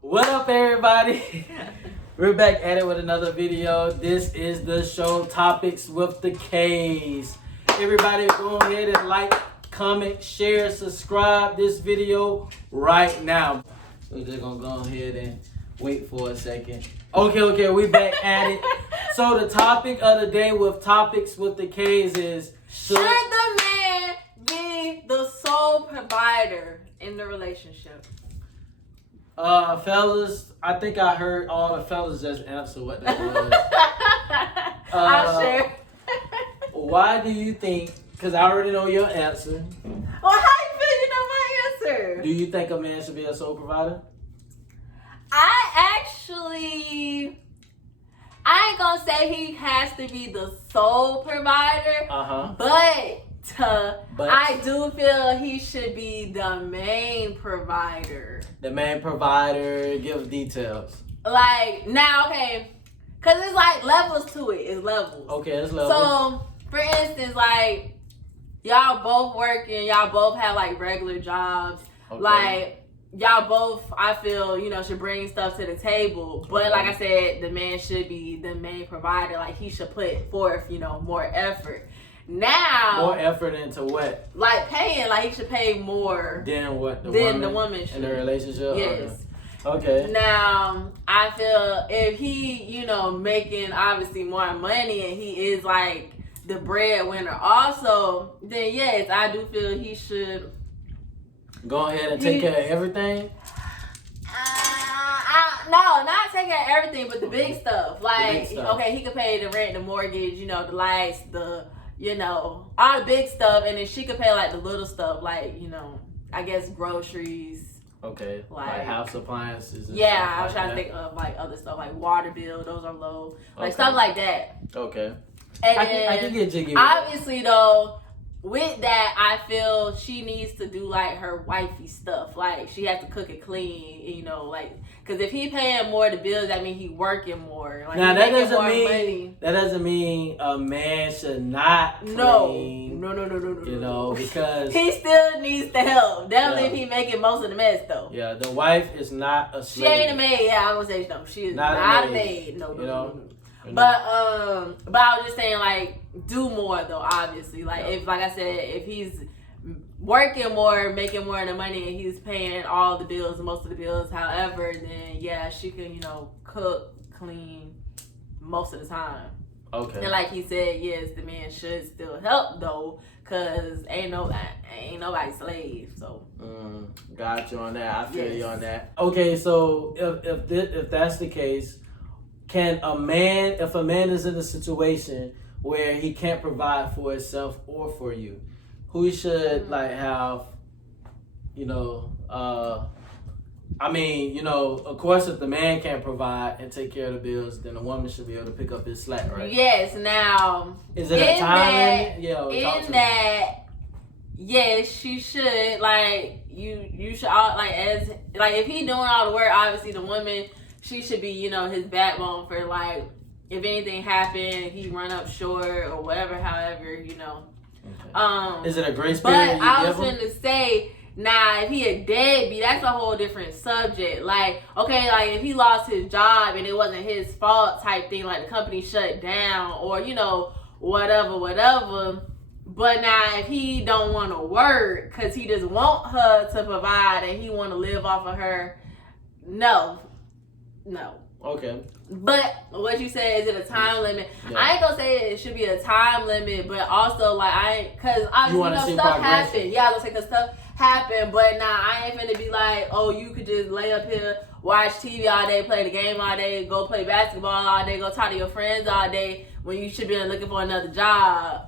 What up, everybody? We're back at it with another video. This is the show Topics with the K's. Everybody go ahead and like, comment, share, subscribe this video right now. We're just gonna go ahead and wait for a second. Okay, we back at it. So the topic of the day with Topics with the K's is should the man be the sole provider in the relationship? Fellas, I think I heard all the fellas just answer what that was. I'll share. Why do you think, because I already know your answer. Well, how you feel you know my answer? Do you think a man should be a sole provider? I ain't gonna say he has to be the sole provider, but I do feel he should be the main provider. The main provider, give details. Like, now, okay, because it's like levels to it. It's levels. Okay, it's levels. So, for instance, like, y'all both working, y'all both have, like, regular jobs. Okay. Like, y'all both, I feel, should bring stuff to the table. But, like I said, the man should be the main provider. Like, he should put forth, more effort. Now, more effort into what? Like paying, like he should pay more than what the woman should in the relationship. Yes. Okay. Now, I feel if he, making obviously more money and he is like the breadwinner also, then yes, I do feel he should go ahead and take care of everything. No, not take care of everything, but the big stuff. Like, okay, he could pay the rent, the mortgage, the lights, all the big stuff, and then she could pay like the little stuff, like, I guess groceries. Okay. Like house appliances. Yeah, I was trying to think of like other stuff, like water bill, those are low. Like stuff like that. Okay. And I can get jiggy. Obviously though, with that, I feel she needs to do like her wifey stuff. Like she has to cook and clean, because if he paying more the bills, that means he working more. Like, now that doesn't mean a man should not clean. No. Because he still needs the help. Definitely if he making most of the mess though. Yeah, the wife is not a slave. She ain't a maid. Yeah, I'm gonna say no. She is not a maid. No. But I was just saying, like, do more though. Obviously, like if I said, if he's working more, making more of the money, and he's paying all the bills, most of the bills, however, then yeah, she can cook, clean most of the time. Okay. And like he said, yes, the man should still help though, cause ain't nobody slave. So. Got you on that. I feel you on that. Okay, so if that's the case. Can a man, if a man is in a situation where he can't provide for himself or for you, who should like have, of course, if the man can't provide and take care of the bills, then the woman should be able to pick up his slack, right? Yes. Now, is it a time limit? Yeah. In that, yes, she should. Like you should if he doing all the work, obviously the woman. She should be, his backbone for, like, if anything happened, he run up short or whatever, however, Okay. Is it a grace period? But I was going to say, if he a deadbeat, that's a whole different subject. Like, okay, like, if he lost his job and it wasn't his fault type thing, like the company shut down or, whatever. But now, if he don't want to work because he just want her to provide and he want to live off of her, No. Okay. But what you said, is it a time limit? Yeah. I ain't gonna say it should be a time limit, but also because obviously stuff happened. Yeah, I was gonna say because stuff happened, but I ain't finna be like, oh, you could just lay up here, watch TV all day, play the game all day, go play basketball all day, go talk to your friends all day when you should be looking for another job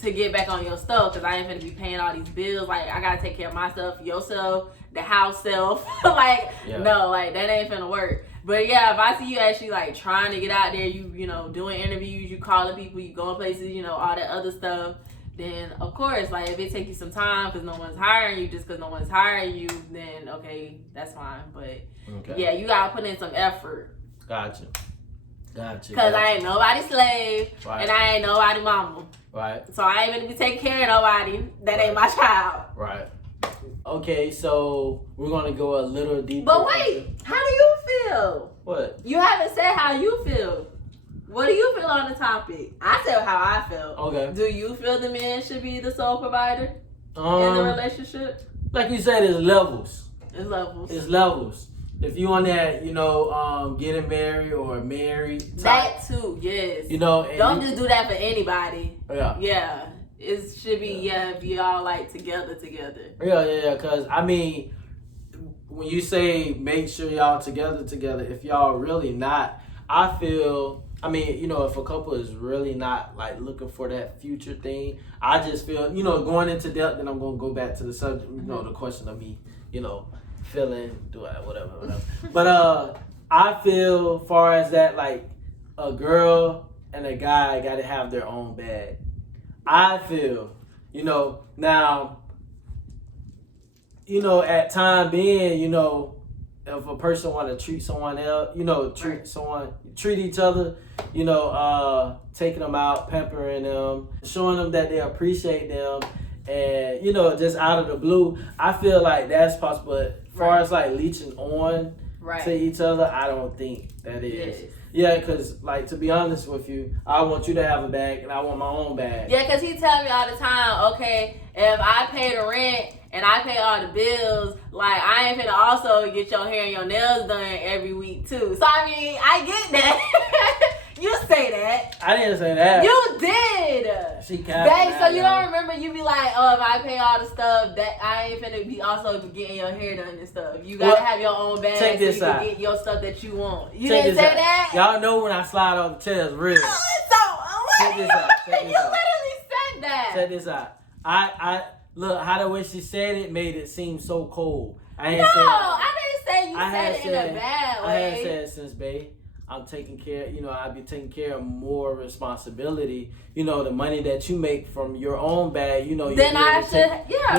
to get back on your stuff. Because I ain't finna be paying all these bills. Like I gotta take care of myself, yourself, the house self. No, that ain't finna work. But yeah, if I see you actually like trying to get out there, you doing interviews, you calling people, you going places, all that other stuff, then of course, like if it take you some time because no one's hiring you, just because no one's hiring you, then okay, that's fine. But yeah, you gotta put in some effort. Gotcha. Because I ain't nobody's slave, and I ain't nobody mama. Right. So I ain't gonna be taking care of nobody that ain't my child. Right. Okay, so we're gonna go a little deeper. But wait, how do you feel? What? You haven't said how you feel. What do you feel on the topic? I said how I feel. Okay. Do you feel the man should be the sole provider in the relationship? Like you said, it's levels. It's levels. It's levels. If you on that, getting married or married. That too, yes. Don't just do that for anybody. Yeah. Yeah. It should be, if y'all like together. Yeah. Because, I mean, when you say make sure y'all together, if y'all really not, I feel, if a couple is really not like looking for that future thing, I just feel, going into depth, then I'm going to go back to the subject, the question of me, feeling, whatever. But I feel far as that, like, a girl and a guy got to have their own bag. I feel, now, at time being, if a person want to treat someone else, treat each other, taking them out, pampering them, showing them that they appreciate them, and, just out of the blue, I feel like that's possible. But as far as like leeching on to each other, I don't think that is. Yes. Yeah, because, like, to be honest with you, I want you to have a bag, and I want my own bag. Yeah, because he tell me all the time, okay, if I pay the rent and I pay all the bills, like, I ain't finna also get your hair and your nails done every week, too. So, I get that. You say that. I didn't say that. You did. She capped. Babe, so you don't remember you be like, oh, if I pay all the stuff, that I ain't finna be also getting your hair done and stuff. You gotta have your own bag so you can get your stuff that you want. You didn't say that? Y'all know when I slide off the chairs, real. Check this out. You literally said that. Check this out. I look, how the way she said it made it seem so cold. I didn't say you said it in a bad way. I had said it since, babe. I'm taking care, I'll be taking care of more responsibility. The money that you make from your own bag, Then I should,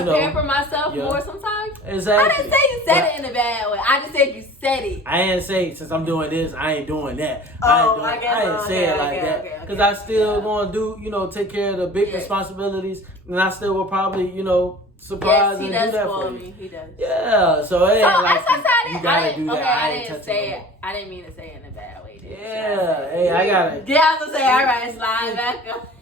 pamper myself more sometimes. Exactly. I didn't say you said it in a bad way. I just said you said it. I didn't say, since I'm doing this, I ain't doing that. I didn't say it like that. Because I still going to do, take care of the big responsibilities. And I still will probably, surprise and do that for you. He does. Yeah, so it ain't like you gotta do that. Okay, I didn't mean to say it in a bad way. Yeah, hey, I gotta. Yeah, I was gonna say, all right, slide back up.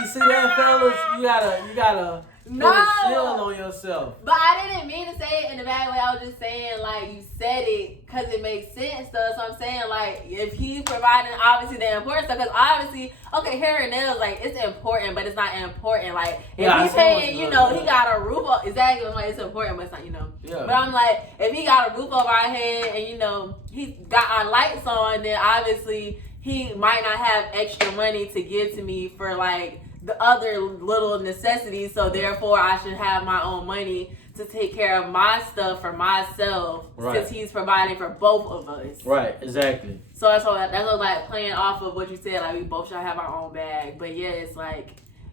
You see that, fellas? You gotta put a shield on yourself. But I didn't mean to say it in a bad way. I was just saying, like, you said it because it makes sense, though. So I'm saying, like, if he's providing, obviously, the important stuff, because obviously, okay, hair and nails, like, it's important, but it's not important. Like, if he's paying, he got a roof over, exactly, like, it's important, but it's not, Yeah. But I'm like, if he got a roof over our head and, he got our lights on, then obviously he might not have extra money to give to me for, like, the other little necessities, so therefore I should have my own money to take care of my stuff for myself, since he's providing for both of us. Right, exactly. So that's what like playing off of what you said, like we both should have our own bag. But yeah, it's like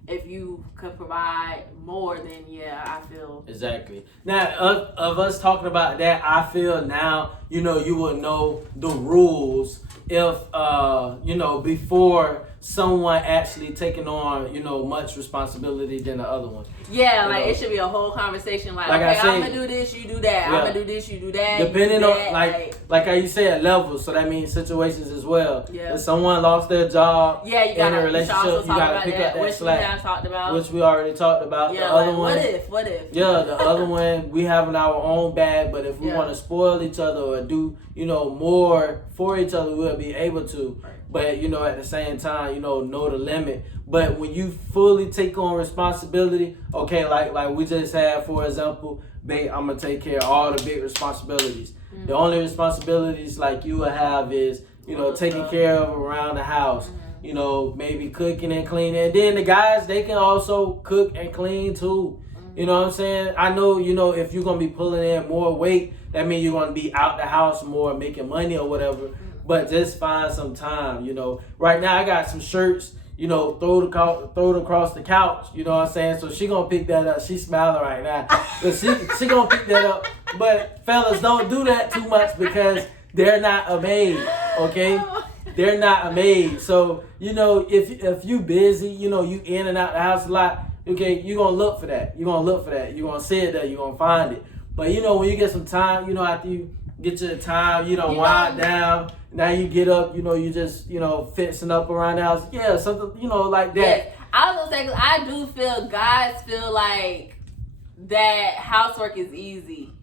if you could provide more, then yeah, I feel exactly. Now of us talking about that, I feel now you would know the rules if before someone actually taking on, much responsibility than the other one. Yeah, like it should be a whole conversation. Like okay, I'm gonna do this, you do that. Yeah. I'm gonna do this, you do that. Depending on like how you said, levels. So that means situations as well. Yeah. If someone lost their job, you gotta, in a relationship, you gotta pick up that slack. Which we have talked about. Which we already talked about. Yeah, the other one. What if? Yeah, the other one, we having our own bag, but if we want to spoil each other or do, more for each other, we'll be able to. Right. But, at the same time, know the limit. But when you fully take on responsibility, okay, like we just had, for example, babe, I'm going to take care of all the big responsibilities. Mm-hmm. The only responsibilities like you will have is, taking care of around the house, maybe cooking and cleaning. And then the guys, they can also cook and clean too. Mm-hmm. You know what I'm saying? I know, if you're going to be pulling in more weight, that means you're going to be out the house more, making money or whatever. But just find some time, Right now I got some shirts, throw it across the couch, you know what I'm saying? So she gonna pick that up. She's smiling right now. But she gonna pick that up. But fellas, don't do that too much because they're not a maid, okay? They're not a maid. So, if you busy, you in and out the house a lot, okay, you're gonna look for that. You're gonna see it there. You're gonna find it. But when you get some time, after you get your time, wind down. Now you get up, you just, fixing up around the house. Yeah, something, like that. Yes. I was gonna say, 'cause I do feel guys feel like that housework is easy.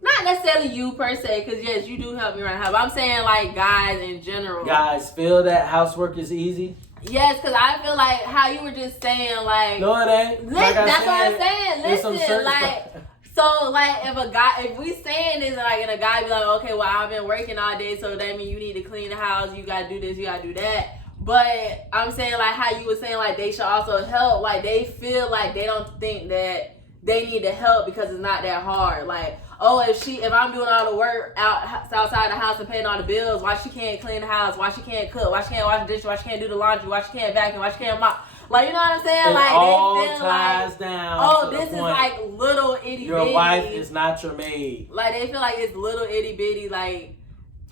Not necessarily you per se, because yes, you do help me around the house. But I'm saying like guys in general. Guys feel that housework is easy? Yes, because I feel like how you were just saying, like. No, it ain't. That's what I'm saying. Listen, like. So, like, if we saying this, like, and a guy be like, okay, well, I've been working all day, so that means you need to clean the house, you gotta do this, you gotta do that. But I'm saying, like, how you were saying, like, they should also help. Like, they feel like they don't think that they need to help because it's not that hard. Like, oh, if I'm doing all the work outside the house and paying all the bills, why she can't clean the house? Why she can't cook? Why she can't wash the dishes? Why she can't do the laundry? Why she can't vacuum? Why she can't mop? Like, you know what I'm saying? It like, all they feel ties like, down oh, to this the is point. like little itty bitty. Your wife is not your maid. Like, they feel like it's little itty bitty, like,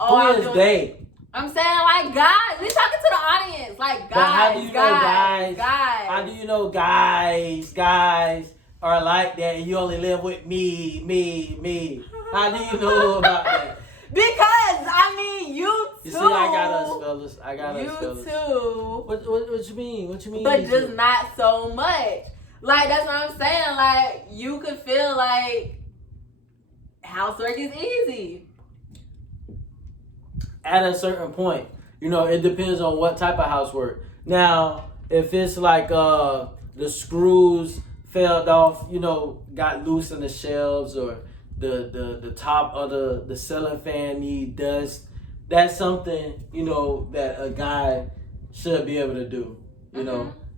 oh, who is they? I'm saying, like, guys. We talking to the audience. Like, guys. But how do you know guys? Guys. How do you know guys are like that and you only live with me? How do you know about that? Because, I mean, you too. You see, I got us, fellas. You too. What you mean? What you mean? But just not so much. Like, that's what I'm saying. Like, you could feel like housework is easy. At a certain point. It depends on what type of housework. Now, if it's like the screws fell off, got loose in the shelves, or the top of the ceiling fan need dust, that's something, that a guy should be able to do.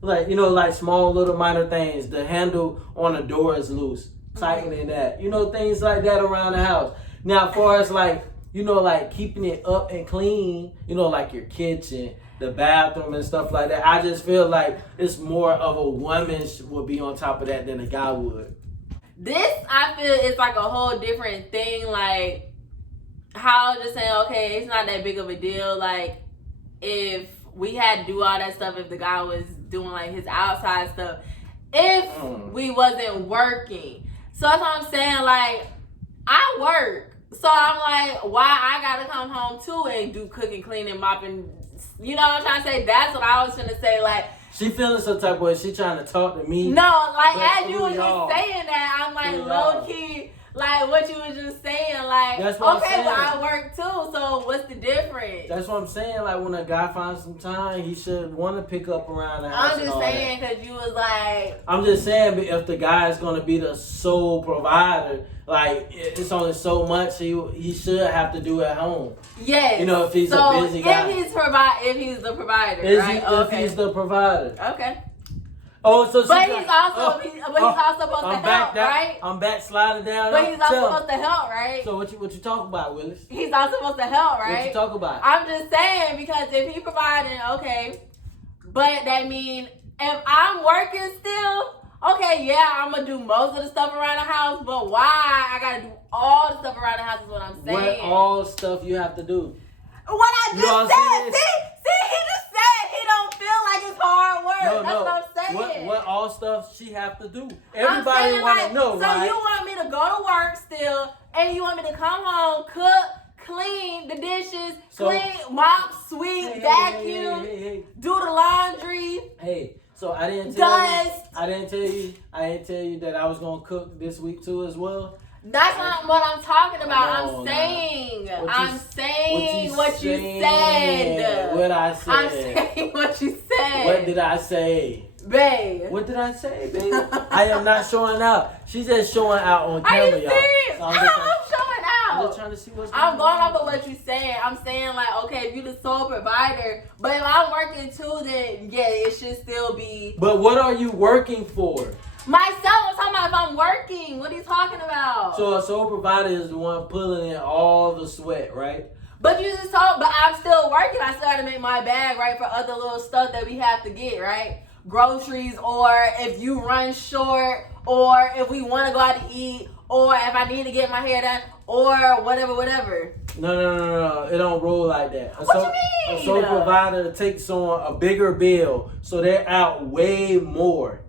Like small little minor things. The handle on the door is loose. Tightening that. Things like that around the house. Now, as far as like keeping it up and clean, like your kitchen, the bathroom and stuff like that. I just feel like it's more of a woman would be on top of that than a guy would. This, I feel, is like a whole different thing. Like, how I was just saying, okay, it's not that big of a deal. Like, if we had to do all that stuff, if the guy was doing like his outside stuff, if we wasn't working. So that's what I'm saying. Like, I work. So I'm like, why I gotta come home too and do cooking, cleaning, mopping? You know what I'm trying to say? That's what I was trying to say. Like, she feeling some type of way. She trying to talk to me. No, like as you was just saying that, I'm like low key, like what you was just saying. Like, that's what okay, I'm saying. but I work too. So what's the difference? That's what I'm saying. Like when a guy finds some time, he should want to pick up around the house. I'm just saying because you was like. I'm just saying, if the guy is gonna be the sole provider. Like, it's only so much he should have to do at home. Yes. If he's a busy guy. If he's the provider, right? If he's the provider. Okay. Oh, so but he's also supposed to help, right? I'm back sliding down. But he's also supposed to help, right? So what you talking about, Willis? He's also supposed to help, right? What you talking about? I'm just saying, because if he providing, okay, but that means if I'm working still, okay, yeah, I'm gonna do most of the stuff around the house, but why I gotta do all the stuff around the house is what I'm saying. What all stuff you have to do? What I just said. See, he just said he don't feel like it's hard work. That's what I'm saying. What all stuff she have to do? Everybody want to know, right? So you want me to go to work still, and you want me to come home, cook, clean the dishes, clean, mop, sweep, vacuum, do the laundry. Hey. So I didn't tell you that I was gonna cook this week too as well. That's not what I'm talking about. I'm saying what you said. What I said. I'm saying what you said. What did I say? Babe. What did I say, babe? I am not showing out. She's just showing out on camera, y'all. So I'm showing out. I'm just trying to see what's going on. I'm going off of what you're saying. I'm saying, like, okay, if you're the sole provider, but if I'm working too, then yeah, it should still be. But what are you working for? Myself. I'm talking about if I'm working. What are you talking about? So a sole provider is the one pulling in all the sweat, right? But you just told, but I'm still working. I still got to make my bag, right, for other little stuff that we have to get, right? Groceries, or if you run short, or if we want to go out to eat, or if I need to get my hair done, or whatever. No. It don't roll like that. What you mean? A sole provider takes on a bigger bill, so they're out way more.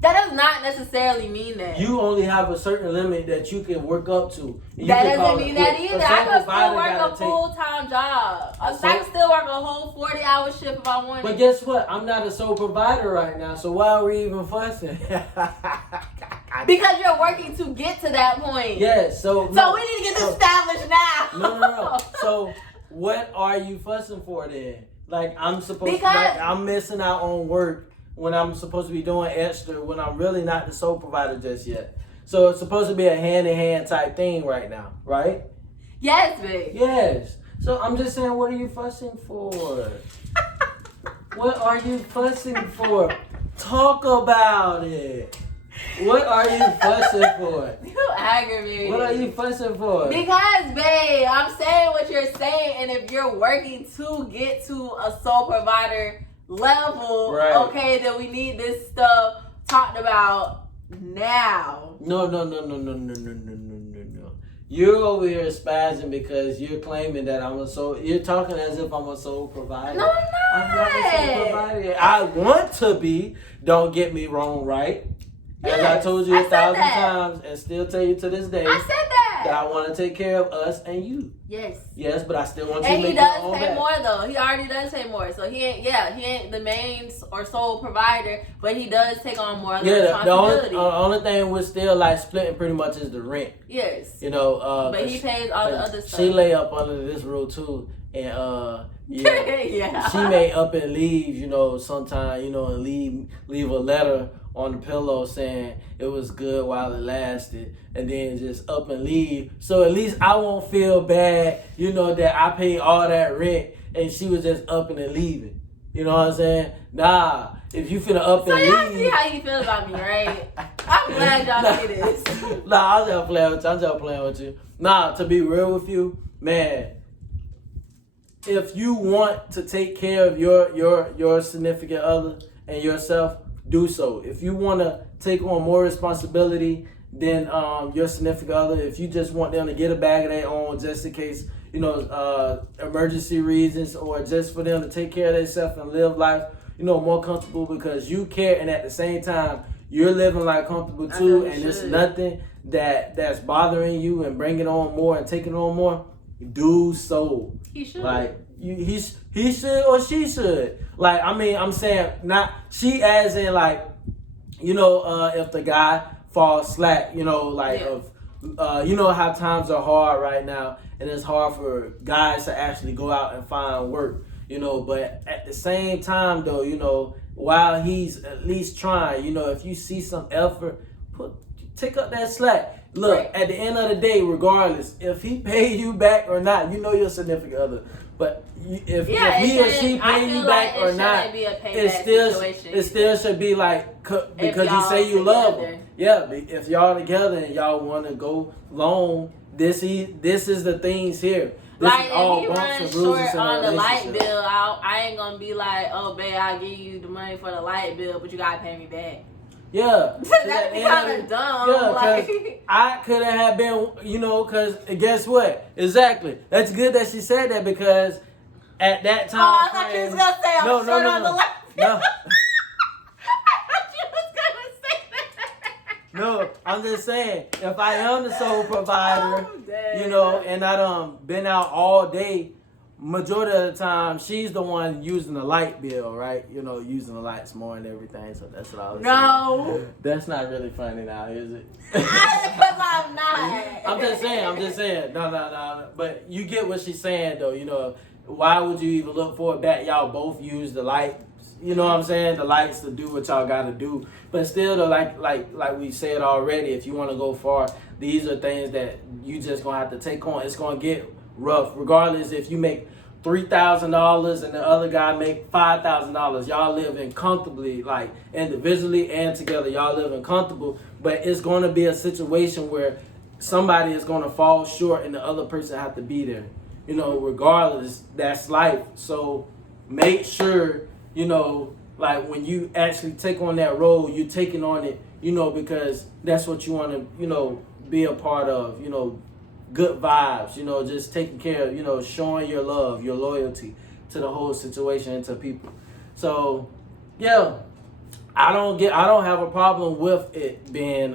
That does not necessarily mean that. You only have a certain limit that you can work up to. That doesn't mean that either. I can still work a full-time job. I can still work a whole 40-hour shift if I wanted. But guess what? I'm not a sole provider right now, so why are we even fussing? Because you're working to get to that point. Yes, so we need to get established now. No. So what are you fussing for then? Like I'm missing out on work when I'm supposed to be doing extra when I'm really not the sole provider just yet. So it's supposed to be a hand-in-hand type thing right now, right? Yes, babe. Yes. So I'm just saying, what are you fussing for? What are you fussing for? Talk about it. What are you fussing for? You aggravated. What are you fussing for? Because, babe, I'm saying what you're saying, and if you're working to get to a sole provider level, right. Okay, then we need this stuff talked about now. No. You're over here spazzing because you're claiming that you're talking as if I'm a sole provider. No, I'm not. I'm not a sole provider. I want to be, don't get me wrong, right? As I told you 1,000 times and still tell you to this day. I said that I want to take care of us and you. Yes, but I still want you to make your own back. And he does pay more though. He already does pay more. So he ain't the main or sole provider, but he does take on more of the responsibility. The only thing we're still like splitting pretty much is the rent. Yes. You know, but he pays all the other stuff. She lay up under this rule too, and yeah. She may up and leave, you know, sometime, you know, and leave a letter on the pillow saying it was good while it lasted, and then just up and leave. So at least I won't feel bad, you know, that I paid all that rent and she was just up and leaving. You know what I'm saying? Nah, if you finna up and leave. So y'all see how you feel about me, right? I'm glad y'all see this. Nah, I'm just playing with you. Nah, to be real with you, man, if you want to take care of your significant other and yourself, do so. If you want to take on more responsibility than your significant other, if you just want them to get a bag of their own just in case, you know, emergency reasons, or just for them to take care of themselves and live life, you know, more comfortable because you care, and at the same time you're living life comfortable too, and it's nothing that's bothering you and bringing on more and taking on more, do so. He should. Like he should or she should. Like, I mean, I'm saying not she as in like, you know, if the guy falls slack, you know, like you know how times are hard right now, and it's hard for guys to actually go out and find work, you know, but at the same time though, you know, while he's at least trying, you know, if you see some effort, take up that slack. Look, at the end of the day, regardless, if he paid you back or not, you know your significant other. But if he or she pay you back or not, it still should be like, because you say you love them. Yeah, if y'all together and y'all want to go long, this is the things here. This like, is all if he runs short on the light bill, I ain't gonna be like, oh, babe, I'll give you the money for the light bill, but you gotta pay me back. Yeah. That'd be kind of dumb. Yeah, like, I could have been, you know, because guess what? Exactly. That's good that she said that, because at that time. Oh, I thought you was going to say I'm short on the left. No. I thought you was going to say that. No, I'm just saying, if I am the sole provider, you know, and I done been out all day, majority of the time, she's the one using the light bill, right? You know, using the lights more and everything. So that's what I was saying. No. That's not really funny now, is it? Because I'm not. I'm just saying. No. But you get what she's saying, though. You know, why would you even look for it back? Y'all both use the lights. You know what I'm saying? The lights to do what y'all got to do. But still, though, like we said already, if you want to go far, these are things that you just going to have to take on. It's going to get rough, regardless if you make $3,000 and the other guy make $5,000. Y'all living comfortably, like individually and together. Y'all living comfortable, but it's going to be a situation where somebody is going to fall short and the other person have to be there. You know, regardless, that's life. So make sure, you know, like when you actually take on that role, you're taking on it, you know, because that's what you want to, you know, be a part of, you know, good vibes, you know, just taking care of, you know, showing your love, your loyalty to the whole situation and to people. So, yeah, I don't have a problem with it being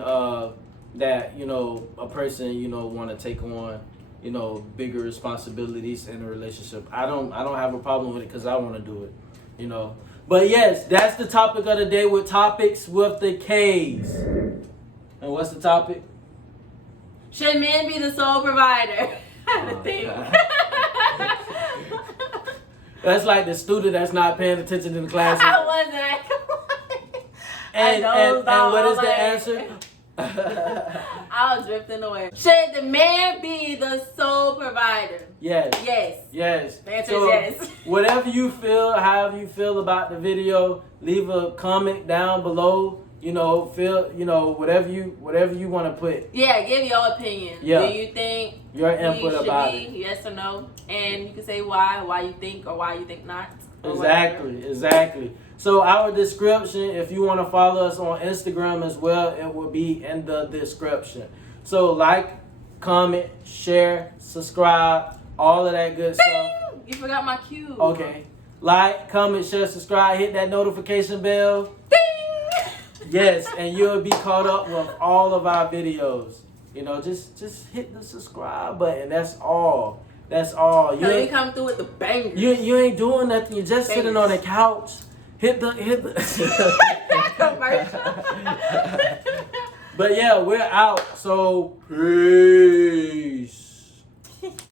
that, you know, a person, you know, want to take on, you know, bigger responsibilities in a relationship. I don't have a problem with it because I want to do it, you know. But yes, that's the topic of the day with Topics with the K's. And what's the topic? Should men be the sole provider? I had to think. That's like the student that's not paying attention in the class. I wasn't. And what is the answer? I was drifting away. Should the man be the sole provider? Yes. Yes. Yes. The answer is yes. Whatever you feel, however you feel about the video, leave a comment down below. You know, whatever you want to put. Yeah, give your opinion. Yeah. Do you think your input about it? Yes or no? And you can say why you think or why you think not. Exactly. So our description, if you want to follow us on Instagram as well, it will be in the description. So like, comment, share, subscribe, all of that good stuff. You forgot my cue. Okay. Like, comment, share, subscribe, hit that notification bell. Ding! Yes, and you'll be caught up with all of our videos. You know, just hit the subscribe button. That's all. That's all. You come through with the bangers. You ain't doing nothing. You're just sitting on the couch. Hit the. Commercial. But yeah, we're out. So peace.